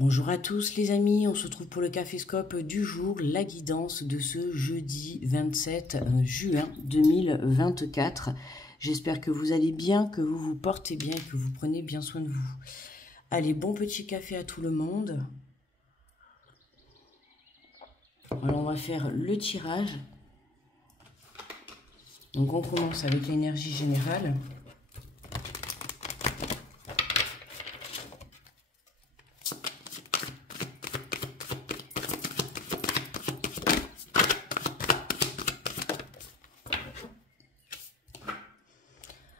Bonjour à tous les amis, on se retrouve pour le Caféscope du jour, la guidance de ce jeudi 27 juin 2024. J'espère que vous allez bien, que vous vous portez bien, que vous prenez bien soin de vous. Allez, bon petit café à tout le monde. Alors on va faire le tirage. Donc on commence avec l'énergie générale.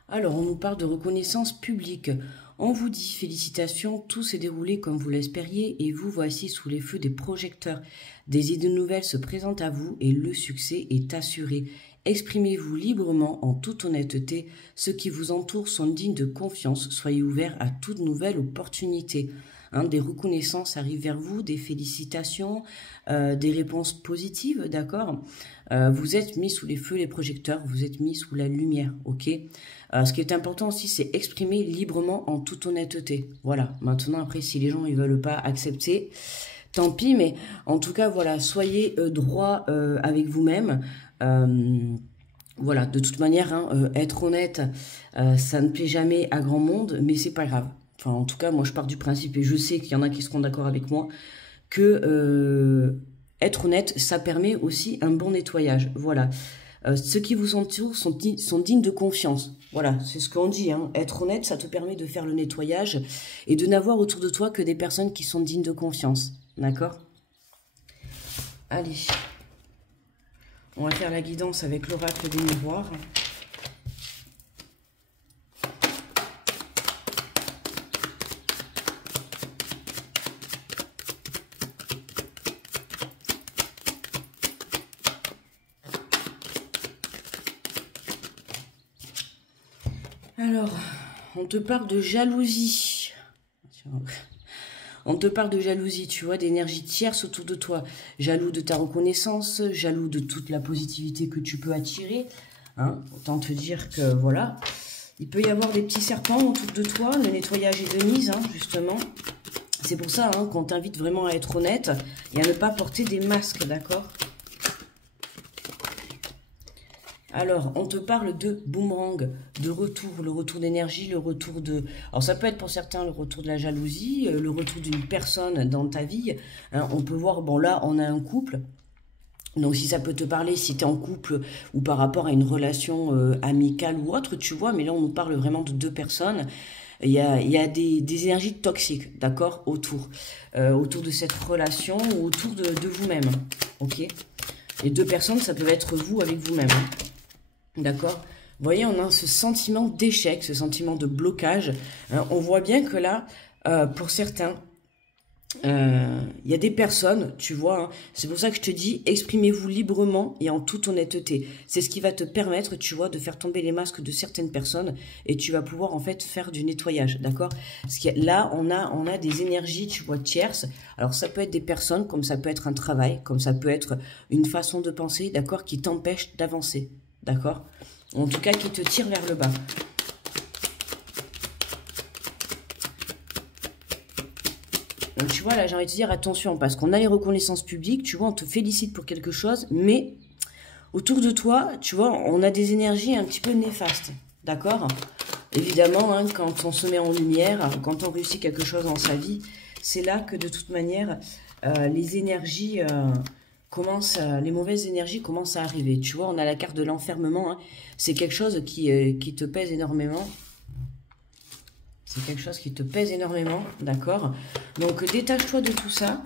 Alors, on nous parle de reconnaissance publique. On vous dit félicitations, tout s'est déroulé comme vous l'espériez et vous voici sous les feux des projecteurs. Des idées nouvelles se présentent à vous et le succès est assuré. Exprimez-vous librement en toute honnêteté. Ceux qui vous entourent sont dignes de confiance. Soyez ouverts à toute nouvelle opportunité. Des reconnaissances arrivent vers vous, des félicitations, des réponses positives, d'accord. Vous êtes mis sous les feux, les projecteurs, vous êtes mis sous la lumière, ok. Ce qui est important aussi, c'est exprimer librement en toute honnêteté. Voilà, maintenant après, si les gens ne veulent pas accepter, tant pis, mais en tout cas, voilà, soyez droit avec vous-même. Voilà, de toute manière, être honnête, ça ne plaît jamais à grand monde, mais c'est pas grave. Enfin, en tout cas, moi, je pars du principe, et je sais qu'il y en a qui seront d'accord avec moi, que être honnête, ça permet aussi un bon nettoyage. Voilà. Ceux qui vous entourent sont dignes de confiance. Voilà, c'est ce qu'on dit. Être honnête, ça te permet de faire le nettoyage et de n'avoir autour de toi que des personnes qui sont dignes de confiance. D'accord? Allez. On va faire la guidance avec l'oracle des miroirs. Alors, on te parle de jalousie. On te parle de jalousie, tu vois, d'énergie tierce autour de toi. Jaloux de ta reconnaissance, jaloux de toute la positivité que tu peux attirer. Autant te dire que, voilà, il peut y avoir des petits serpents autour de toi. Le nettoyage est de mise, justement. C'est pour ça qu'on t'invite vraiment à être honnête et à ne pas porter des masques, d'accord ? Alors, on te parle de boomerang, de retour, le retour d'énergie, le retour de... Alors, ça peut être pour certains le retour de la jalousie, le retour d'une personne dans ta vie. On peut voir, bon là, on a un couple. Donc, si ça peut te parler, si tu es en couple ou par rapport à une relation amicale ou autre, tu vois. Mais là, on nous parle vraiment de deux personnes. Il y a des énergies toxiques, d'accord, autour de cette relation ou autour de vous-même, ok. Les deux personnes, ça peut être vous avec vous-même, d'accord. Vous voyez, on a ce sentiment d'échec, ce sentiment de blocage. On voit bien que là, pour certains, il y a des personnes, tu vois, c'est pour ça que je te dis, exprimez-vous librement et en toute honnêteté. C'est ce qui va te permettre, tu vois, de faire tomber les masques de certaines personnes et tu vas pouvoir en fait faire du nettoyage, d'accord. Parce que là, on a des énergies, tu vois, tierces. Alors ça peut être des personnes, comme ça peut être un travail, comme ça peut être une façon de penser, d'accord, qui t'empêche d'avancer, d'accord. En tout cas, qui te tire vers le bas. Donc tu vois, là j'ai envie de te dire attention, parce qu'on a les reconnaissances publiques, tu vois, on te félicite pour quelque chose, mais autour de toi, tu vois, on a des énergies un petit peu néfastes, d'accord. Évidemment, quand on se met en lumière, quand on réussit quelque chose dans sa vie, c'est là que de toute manière, les énergies les mauvaises énergies commencent à arriver. Tu vois, on a la carte de l'enfermement, c'est quelque chose qui te pèse énormément. C'est quelque chose qui te pèse énormément, d'accord? Donc, détache-toi de tout ça.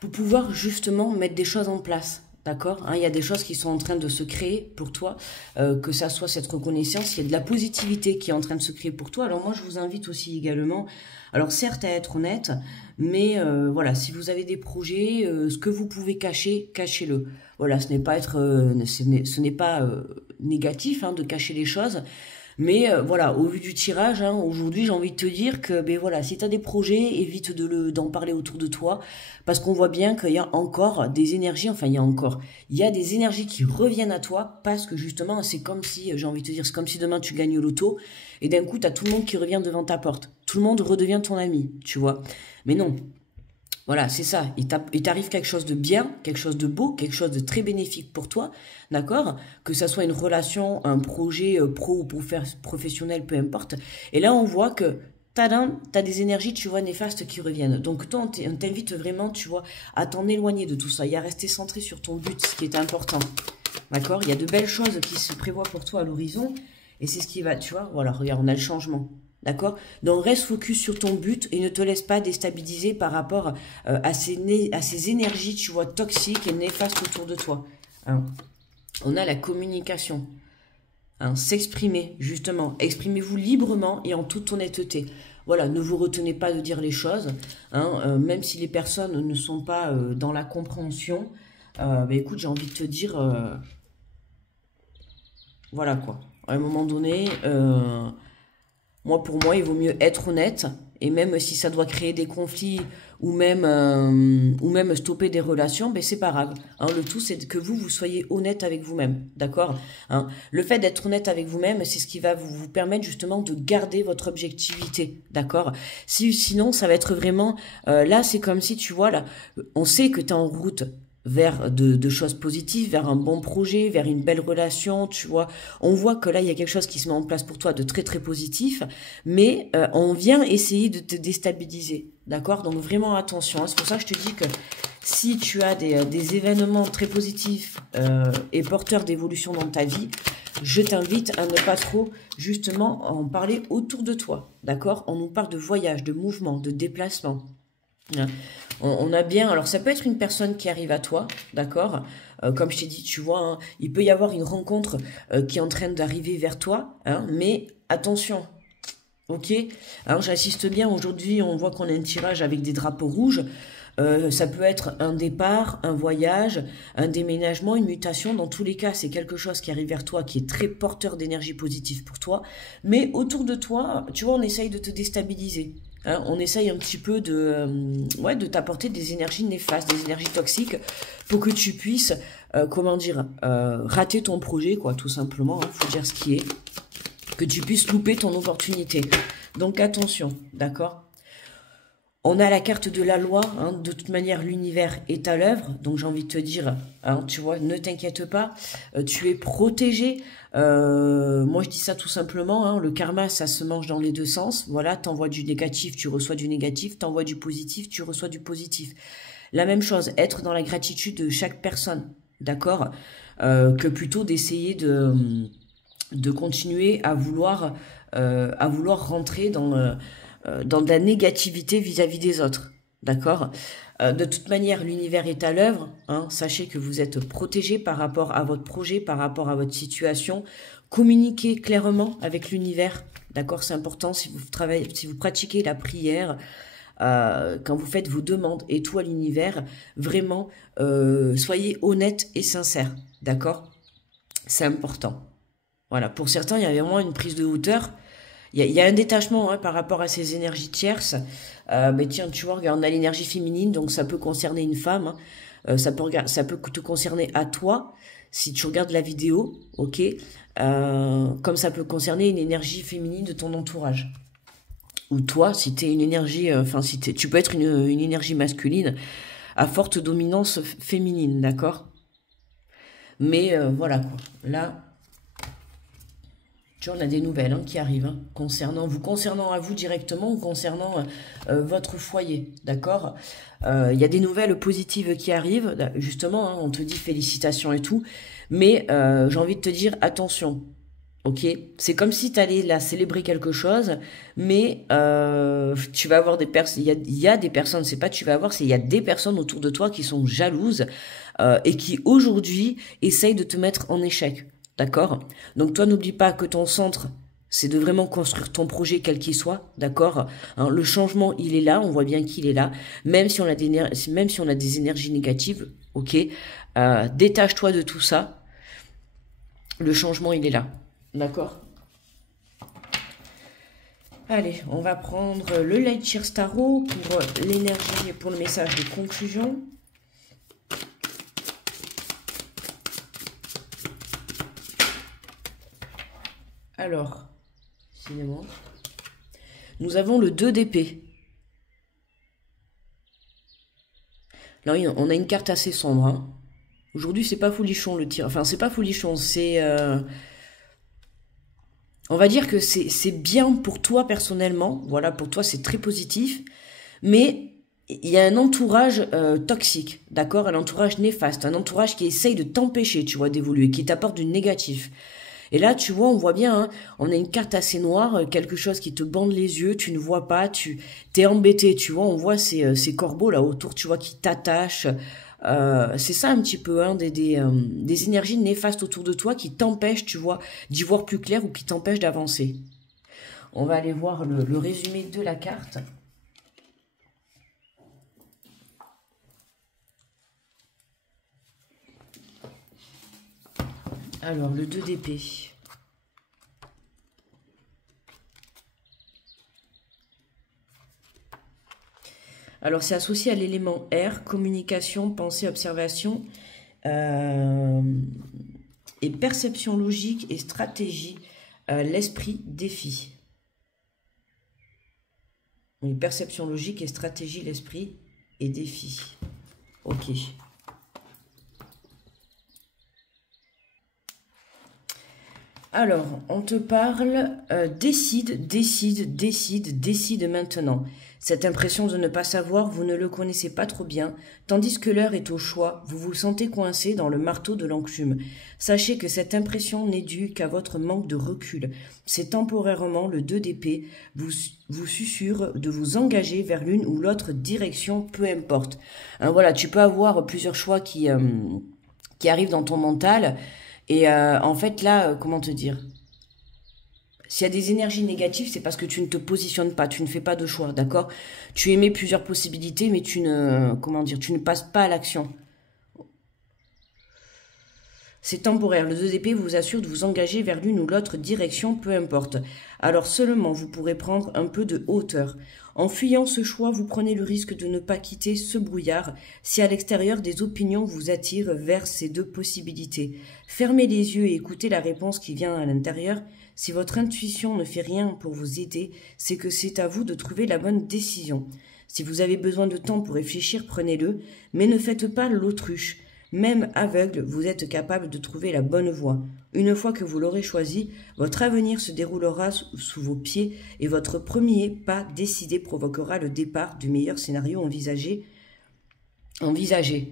Pour pouvoir justement mettre des choses en place, d'accord? Il y a des choses qui sont en train de se créer pour toi, que ça soit cette reconnaissance, il y a de la positivité qui est en train de se créer pour toi. Alors moi, je vous invite aussi également, alors certes à être honnête, mais voilà, si vous avez des projets, ce que vous pouvez cacher, cachez-le. Voilà, ce n'est pas négatif de cacher les choses, Mais voilà, au vu du tirage, hein, aujourd'hui, j'ai envie de te dire que ben voilà, si tu as des projets, évite d'en parler autour de toi, parce qu'on voit bien qu'il y a encore des énergies, enfin il y a des énergies qui reviennent à toi, parce que justement, c'est comme si, j'ai envie de te dire, c'est comme si demain tu gagnes au loto, et d'un coup, tu as tout le monde qui revient devant ta porte. Tout le monde redevient ton ami, tu vois. Mais non, voilà, c'est ça. Il t'arrive quelque chose de bien, quelque chose de beau, quelque chose de très bénéfique pour toi, d'accord? Que ça soit une relation, un projet pro ou pour faire professionnel, peu importe. Et là, on voit que t'as des énergies, tu vois, néfastes qui reviennent. Donc toi, on t'invite vraiment, tu vois, à t'en éloigner de tout ça et à rester centré sur ton but, ce qui est important, d'accord? Il y a de belles choses qui se prévoient pour toi à l'horizon et c'est ce qui va, tu vois, voilà, regarde, on a le changement. D'accord? Donc reste focus sur ton but et ne te laisse pas déstabiliser par rapport à ces énergies, tu vois, toxiques et néfastes autour de toi. Hein. On a la communication. Hein, s'exprimer, justement. Exprimez-vous librement et en toute honnêteté. Voilà, ne vous retenez pas de dire les choses. Hein, même si les personnes ne sont pas dans la compréhension. Bah, écoute, j'ai envie de te dire... voilà quoi. À un moment donné... pour moi, il vaut mieux être honnête. Et même si ça doit créer des conflits ou même stopper des relations, ben c'est pas grave. Hein, le tout, c'est que vous soyez honnête avec vous-même. D'accord? Hein, le fait d'être honnête avec vous-même, c'est ce qui va vous permettre justement de garder votre objectivité. D'accord? Sinon, ça va être vraiment... là, c'est comme si, tu vois, là, on sait que tu es en route vers de choses positives, vers un bon projet, vers une belle relation, tu vois. On voit que là, il y a quelque chose qui se met en place pour toi de très très positif, mais on vient essayer de te déstabiliser, d'accord? Donc vraiment attention, hein. C'est pour ça que je te dis que si tu as des événements très positifs et porteurs d'évolution dans ta vie, je t'invite à ne pas trop justement en parler autour de toi, d'accord? On nous parle de voyage, de mouvement, de déplacement. Hein. On a bien, alors ça peut être une personne qui arrive à toi, d'accord? Comme je t'ai dit, tu vois, hein, il peut y avoir une rencontre qui est en train d'arriver vers toi, hein, mais attention, ok? Alors j'insiste bien, aujourd'hui on voit qu'on a un tirage avec des drapeaux rouges. Ça peut être un départ, un voyage, un déménagement, une mutation. Dans tous les cas, c'est quelque chose qui arrive vers toi, qui est très porteur d'énergie positive pour toi. Mais autour de toi, tu vois, on essaye de te déstabiliser. Hein, on essaye un petit peu de t'apporter des énergies néfastes, des énergies toxiques, pour que tu puisses, rater ton projet, quoi, tout simplement. Hein, faut dire ce qui est, que tu puisses louper ton opportunité. Donc attention, d'accord? On a la carte de la loi, hein, de toute manière l'univers est à l'œuvre, donc j'ai envie de te dire, hein, tu vois, ne t'inquiète pas, tu es protégé. Moi je dis ça tout simplement, hein, le karma ça se mange dans les deux sens, voilà, t'envoies du négatif, tu reçois du négatif, t'envoies du positif, tu reçois du positif. La même chose, être dans la gratitude de chaque personne, d'accord, que plutôt d'essayer de continuer à vouloir rentrer dans de la négativité vis-à-vis des autres. D'accord? De toute manière, l'univers est à l'œuvre. Hein, sachez que vous êtes protégé par rapport à votre projet, par rapport à votre situation. Communiquez clairement avec l'univers. D'accord? C'est important si vous travaillez, si vous pratiquez la prière, quand vous faites vos demandes et tout à l'univers, vraiment, soyez honnête et sincère. D'accord? C'est important. Voilà. Pour certains, il y a vraiment une prise de hauteur. Il y a un détachement, hein, par rapport à ces énergies tierces. Mais tiens, tu vois, regarde, on a l'énergie féminine, donc ça peut concerner une femme. Hein. Ça peut te concerner à toi, si tu regardes la vidéo, ok. Comme ça peut concerner une énergie féminine de ton entourage. Ou toi, si tu es une énergie, tu peux être une énergie masculine à forte dominance féminine, d'accord. Mais voilà quoi. Là, on a des nouvelles, hein, qui arrivent, hein, concernant à vous directement ou concernant votre foyer, d'accord. Il y a des nouvelles positives qui arrivent, justement, hein, on te dit félicitations et tout, mais j'ai envie de te dire attention, ok. C'est comme si tu allais là célébrer quelque chose, mais tu vas avoir des personnes, il y a des personnes, c'est pas tu vas avoir, c'est il y a des personnes autour de toi qui sont jalouses et qui aujourd'hui essayent de te mettre en échec. D'accord? Donc toi, n'oublie pas que ton centre, c'est de vraiment construire ton projet quel qu'il soit, d'accord? Hein, le changement, il est là, on voit bien qu'il est là, même si on a des énergies négatives, ok? Détache-toi de tout ça, le changement, il est là, d'accord? Allez, on va prendre le Light Shear Tarot pour l'énergie et pour le message de conclusion. Alors, excusez-moi. Nous avons le 2 d'épée. Là, on a une carte assez sombre. Hein. Aujourd'hui, c'est pas folichon le tir. Enfin, c'est pas folichon, c'est... On va dire que c'est bien pour toi personnellement. Voilà, pour toi, c'est très positif. Mais il y a un entourage toxique, d'accord? Un entourage néfaste, un entourage qui essaye de t'empêcher, tu vois, d'évoluer, qui t'apporte du négatif. Et là, tu vois, on voit bien, hein, on a une carte assez noire, quelque chose qui te bande les yeux, tu ne vois pas, tu t'es embêté, tu vois, on voit ces corbeaux là autour, tu vois, qui t'attachent. C'est ça un petit peu, hein, des énergies néfastes autour de toi qui t'empêchent, tu vois, d'y voir plus clair ou qui t'empêchent d'avancer. On va aller voir le résumé de la carte. Alors, le 2 d'épée. Alors, c'est associé à l'élément R, communication, pensée, observation, et perception logique et stratégie, l'esprit défi. Oui, perception logique et stratégie, l'esprit et défi. Ok. Alors, on te parle, décide maintenant. Cette impression de ne pas savoir, vous ne le connaissez pas trop bien, tandis que l'heure est au choix, vous vous sentez coincé dans le marteau de l'enclume. Sachez que cette impression n'est due qu'à votre manque de recul. C'est temporairement le 2 d'épée, vous susurre de vous engager vers l'une ou l'autre direction, peu importe. Hein, voilà, tu peux avoir plusieurs choix qui arrivent dans ton mental. Et en fait, là, comment te dire? S'il y a des énergies négatives, c'est parce que tu ne te positionnes pas, tu ne fais pas de choix, d'accord? Tu émets plusieurs possibilités, mais tu ne, comment dire, tu ne passes pas à l'action. C'est temporaire. Le 2 d'épée vous assure de vous engager vers l'une ou l'autre direction, peu importe. Alors seulement vous pourrez prendre un peu de hauteur. En fuyant ce choix, vous prenez le risque de ne pas quitter ce brouillard si à l'extérieur des opinions vous attirent vers ces deux possibilités. Fermez les yeux et écoutez la réponse qui vient à l'intérieur. Si votre intuition ne fait rien pour vous aider, c'est que c'est à vous de trouver la bonne décision. Si vous avez besoin de temps pour réfléchir, prenez-le, mais ne faites pas l'autruche. Même aveugle, vous êtes capable de trouver la bonne voie. Une fois que vous l'aurez choisi, votre avenir se déroulera sous vos pieds et votre premier pas décidé provoquera le départ du meilleur scénario envisagé.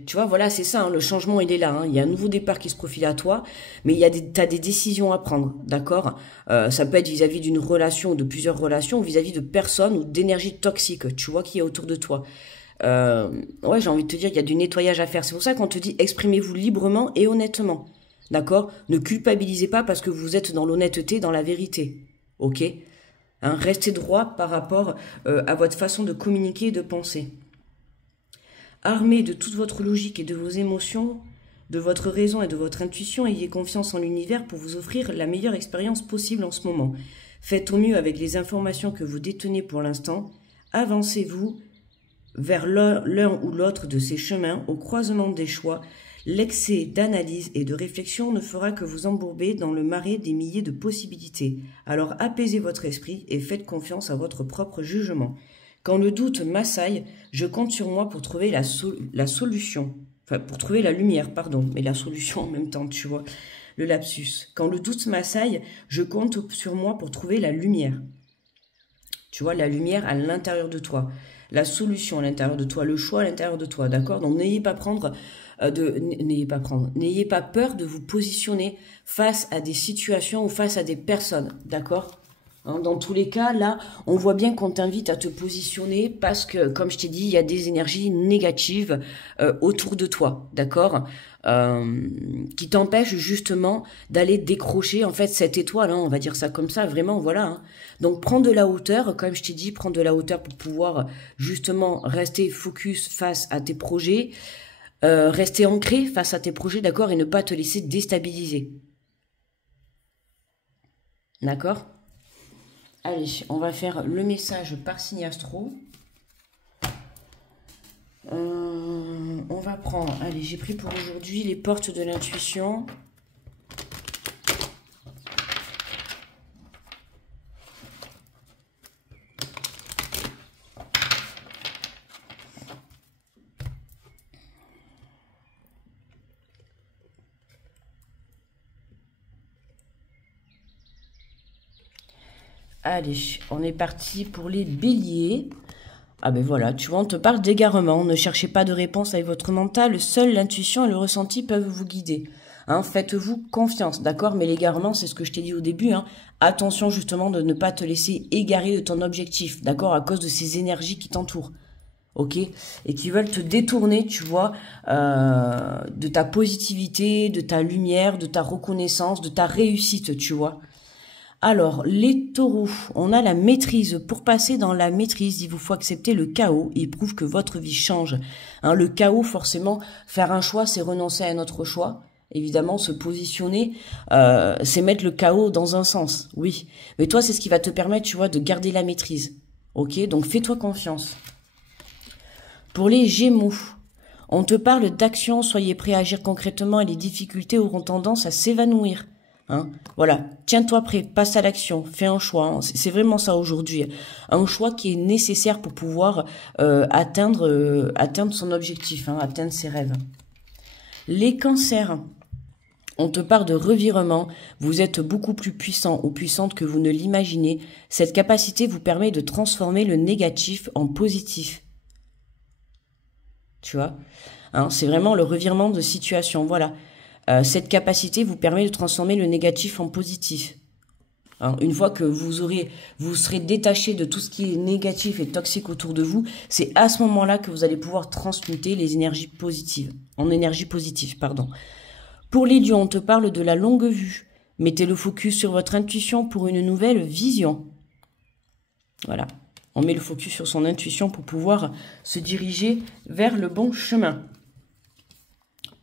Tu vois, voilà, c'est ça, hein, le changement, il est là. Hein. Il y a un nouveau départ qui se profile à toi, mais t'as des décisions à prendre, d'accord? Ça peut être vis-à-vis d'une relation ou de plusieurs relations, ou vis-à-vis de personnes ou d'énergie toxique, tu vois, qui est autour de toi. Ouais, j'ai envie de te dire, il y a du nettoyage à faire. C'est pour ça qu'on te dit, exprimez-vous librement et honnêtement. D'accord? Ne culpabilisez pas parce que vous êtes dans l'honnêteté, dans la vérité. Ok? Hein, restez droit par rapport à votre façon de communiquer et de penser. Armé de toute votre logique et de vos émotions, de votre raison et de votre intuition, ayez confiance en l'univers pour vous offrir la meilleure expérience possible en ce moment. Faites au mieux avec les informations que vous détenez pour l'instant. Avancez-vous vers l'un ou l'autre de ces chemins, au croisement des choix. L'excès d'analyse et de réflexion ne fera que vous embourber dans le marais des milliers de possibilités. Alors apaisez votre esprit et faites confiance à votre propre jugement. Quand le doute m'assaille, je compte sur moi pour trouver la solution. Enfin, pour trouver la lumière, pardon, mais la solution en même temps, tu vois, le lapsus. Quand le doute m'assaille, je compte sur moi pour trouver la lumière. Tu vois, la lumière à l'intérieur de toi, la solution à l'intérieur de toi, le choix à l'intérieur de toi, d'accord? Donc n'ayez pas peur de vous positionner face à des situations ou face à des personnes, d'accord? Hein, dans tous les cas, là, on voit bien qu'on t'invite à te positionner parce que, comme je t'ai dit, il y a des énergies négatives autour de toi, d'accord? Qui t'empêchent justement d'aller décrocher, en fait, cette étoile, hein, on va dire ça comme ça, vraiment, voilà. Hein. Donc, prends de la hauteur, comme je t'ai dit, prends de la hauteur pour pouvoir justement rester focus face à tes projets, rester ancré face à tes projets, d'accord, et ne pas te laisser déstabiliser. D'accord? Allez, on va faire le message par signe astro. On va prendre, allez, j'ai pris pour aujourd'hui les portes de l'intuition. Allez, on est parti pour les béliers. Ah ben voilà, tu vois, on te parle d'égarement. Ne cherchez pas de réponse avec votre mental. Seule l'intuition et le ressenti peuvent vous guider. Hein, faites-vous confiance, d'accord? Mais l'égarement, c'est ce que je t'ai dit au début. Hein. Attention justement de ne pas te laisser égarer de ton objectif, d'accord? À cause de ces énergies qui t'entourent. Ok, et qui veulent te détourner, tu vois, de ta positivité, de ta lumière, de ta reconnaissance, de ta réussite, tu vois. Alors, les taureaux, on a la maîtrise. Pour passer dans la maîtrise, il vous faut accepter le chaos. Il prouve que votre vie change. Hein, le chaos, forcément, faire un choix, c'est renoncer à un autre choix. Évidemment, se positionner, c'est mettre le chaos dans un sens, oui. Mais toi, c'est ce qui va te permettre, tu vois, de garder la maîtrise. Ok, donc fais-toi confiance. Pour les Gémeaux, on te parle d'action. Soyez prêts à agir concrètement et les difficultés auront tendance à s'évanouir. Hein, voilà, tiens-toi prêt, passe à l'action, fais un choix. Hein. C'est vraiment ça aujourd'hui. Un choix qui est nécessaire pour pouvoir atteindre son objectif, hein, atteindre ses rêves. Les cancers, on te parle de revirement. Vous êtes beaucoup plus puissant ou puissante que vous ne l'imaginez. Cette capacité vous permet de transformer le négatif en positif. Tu vois, hein, c'est vraiment le revirement de situation, voilà. Cette capacité vous permet de transformer le négatif en positif. Hein, une fois que vous serez détaché de tout ce qui est négatif et toxique autour de vous, c'est à ce moment-là que vous allez pouvoir transmuter les énergies positives, en énergie positive, pardon. Pour les lions, on te parle de la longue vue. Mettez le focus sur votre intuition pour une nouvelle vision. Voilà, on met le focus sur son intuition pour pouvoir se diriger vers le bon chemin.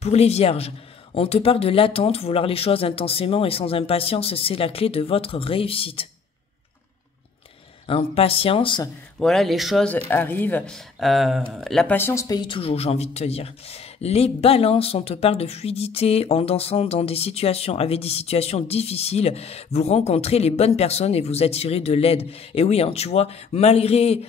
Pour les vierges, on te parle de l'attente, vouloir les choses intensément et sans impatience, c'est la clé de votre réussite. Hein, patience, voilà, les choses arrivent. La patience paye toujours, j'ai envie de te dire. Les balances, on te parle de fluidité en dansant dans des situations, avec des situations difficiles. Vous rencontrez les bonnes personnes et vous attirez de l'aide. Et oui, hein, tu vois, malgré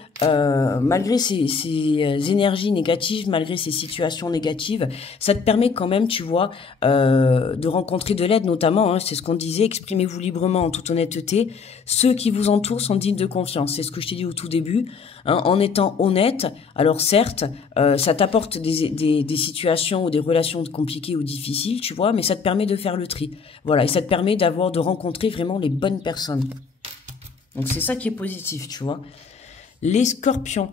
ces énergies négatives, malgré ces situations négatives, ça te permet quand même, tu vois, de rencontrer de l'aide, notamment, hein, c'est ce qu'on disait, exprimez-vous librement en toute honnêteté. Ceux qui vous entourent sont dignes de confiance. C'est ce que je t'ai dit au tout début. Hein, en étant honnête, alors certes, ça t'apporte des situations ou des relations compliquées ou difficiles, tu vois, mais ça te permet de faire le tri. Voilà, et ça te permet de rencontrer vraiment les bonnes personnes. Donc c'est ça qui est positif, tu vois. Les scorpions,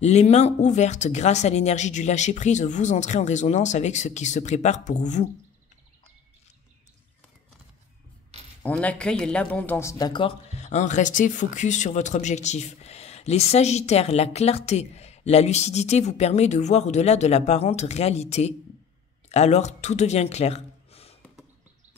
les mains ouvertes grâce à l'énergie du lâcher-prise, vous entrez en résonance avec ce qui se prépare pour vous. On accueille l'abondance, d'accord, hein, restez focus sur votre objectif. Les sagittaires, la clarté, la lucidité vous permet de voir au-delà de l'apparente réalité. Alors tout devient clair.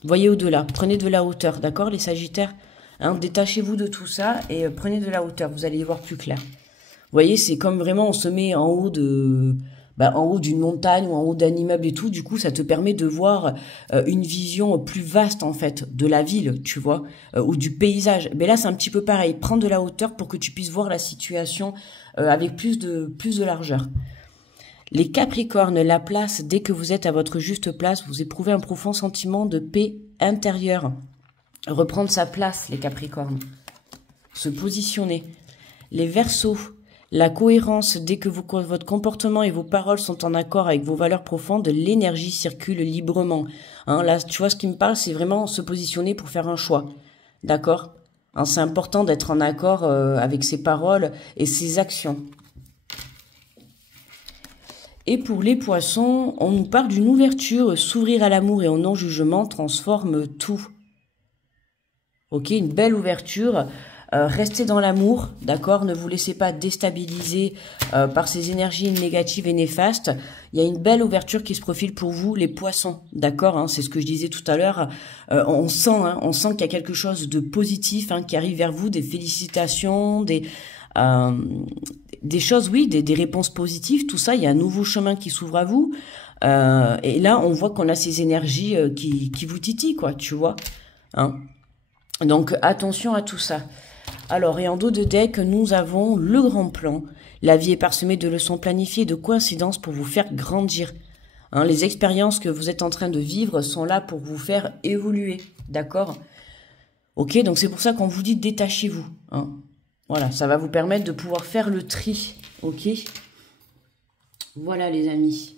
Voyez au-delà, prenez de la hauteur, d'accord les sagittaires, hein, détachez-vous de tout ça et prenez de la hauteur, vous allez y voir plus clair. Vous voyez, c'est comme vraiment on se met en haut d'une montagne ou en haut d'un immeuble et tout, du coup ça te permet de voir une vision plus vaste en fait de la ville, tu vois, ou du paysage. Mais là c'est un petit peu pareil, prends de la hauteur pour que tu puisses voir la situation avec plus de largeur. Les Capricornes, la place, dès que vous êtes à votre juste place, vous éprouvez un profond sentiment de paix intérieure. Reprendre sa place, les Capricornes. Se positionner. Les Verseaux, la cohérence, dès que votre comportement et vos paroles sont en accord avec vos valeurs profondes, l'énergie circule librement. Hein, là, tu vois, ce qui me parle, c'est vraiment se positionner pour faire un choix. D'accord, hein, c'est important d'être en accord avec ses paroles et ses actions. Et pour les poissons, on nous parle d'une ouverture, s'ouvrir à l'amour et au non-jugement transforme tout. Ok, une belle ouverture. Restez dans l'amour, d'accord? Ne vous laissez pas déstabiliser par ces énergies négatives et néfastes. Il y a une belle ouverture qui se profile pour vous, les poissons, d'accord, hein? C'est ce que je disais tout à l'heure. On sent qu'il y a quelque chose de positif qui arrive vers vous, des félicitations, des choses, oui, des réponses positives, tout ça. Il y a un nouveau chemin qui s'ouvre à vous. Et là, on voit qu'on a ces énergies qui vous titillent, quoi, tu vois, hein? Donc, attention à tout ça. Alors, et en dos de deck, nous avons le grand plan. La vie est parsemée de leçons planifiées, de coïncidences pour vous faire grandir. Hein, les expériences que vous êtes en train de vivre sont là pour vous faire évoluer, d'accord? Ok, donc c'est pour ça qu'on vous dit détachez-vous. Hein. Voilà, ça va vous permettre de pouvoir faire le tri, ok? Voilà les amis.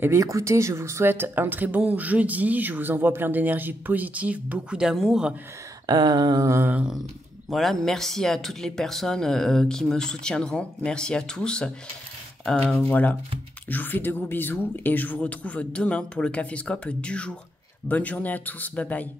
Eh bien écoutez, je vous souhaite un très bon jeudi. Je vous envoie plein d'énergie positive, beaucoup d'amour. Voilà, merci à toutes les personnes qui me soutiendront. Merci à tous. Voilà, je vous fais de gros bisous et je vous retrouve demain pour le Caféscope du jour. Bonne journée à tous, bye bye.